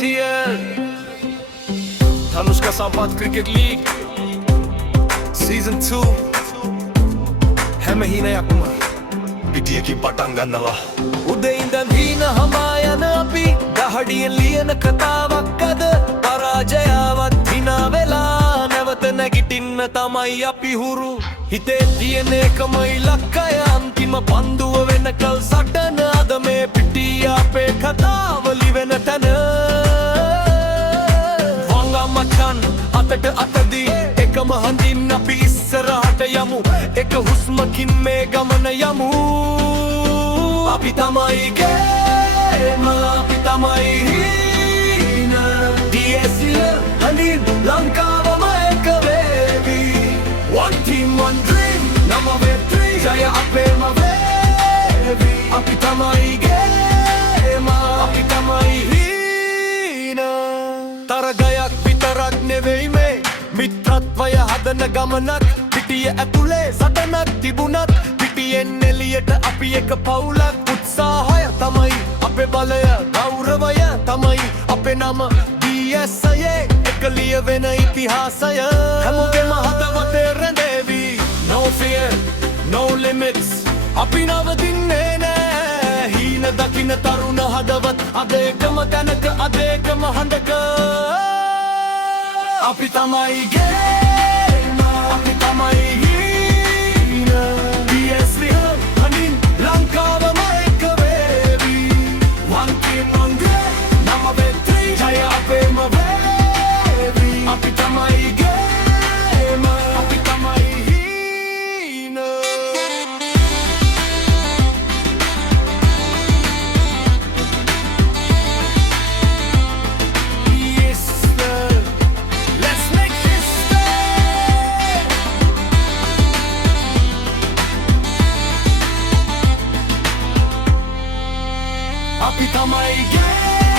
ICL Tanushka Sampath Cricket League Season 2 හැම හිනයක්ම පිටියකින් පටන් ගන්නවා උදේ ඉඳන් හීන හඹා යන අපි දහඩියෙන් ලියන කතාවක් අද පරාජයවත් හිනා වෙලා නැවත නැගිටින්න තමයි අපි හුරු හිතේ තියෙන එකම ඉලක්කය අන්තිම පන්දුව වෙනකල් සටන අද මේ පිටිය අපේ කතාව ලිවෙන තැන වංගා මචන් අතට අතදී එකම හඳින් අපි ඉස්සරහට යමු එක හුස්මකින් මේ ගමන යමු අපි තමයි ගේම අපි තමයි හීන DSL හඳින් ලංකාවම එක වේවි One team one dream number victory ජය අපේම වේවි අපි තමයි ගේම අපි තමයි හීන තරගයක් විතරක් නෙවෙයි මේ මිත්‍රත්වය හදන ගමනක් පිටිය ඇතුලේ සටනක් තිබුණත් පිටියෙන් එළියට අපි එක පවුලක් උත්සාහය තමයි අපේ බලය ගෞරවය තමයි අපේ නම DSL එක ලියවෙන ඉතිහාසය හැමෝගෙම හදවතේ රැඳේවි No fear no limits අපි නවතින්නේ නෑ හීන දකින්න තරුණ හදවත් අද එකම තැනක අද එකම හඬක අපි තමයි ගේම අපි තමයි හීන DSL හඳින් ලංකාවම එක වේවි One team one day නම වෙත්‍රි ජය අපේම වේවි අපි තමයි ගේම අපි තමයි හීන අපි තමයි ගේම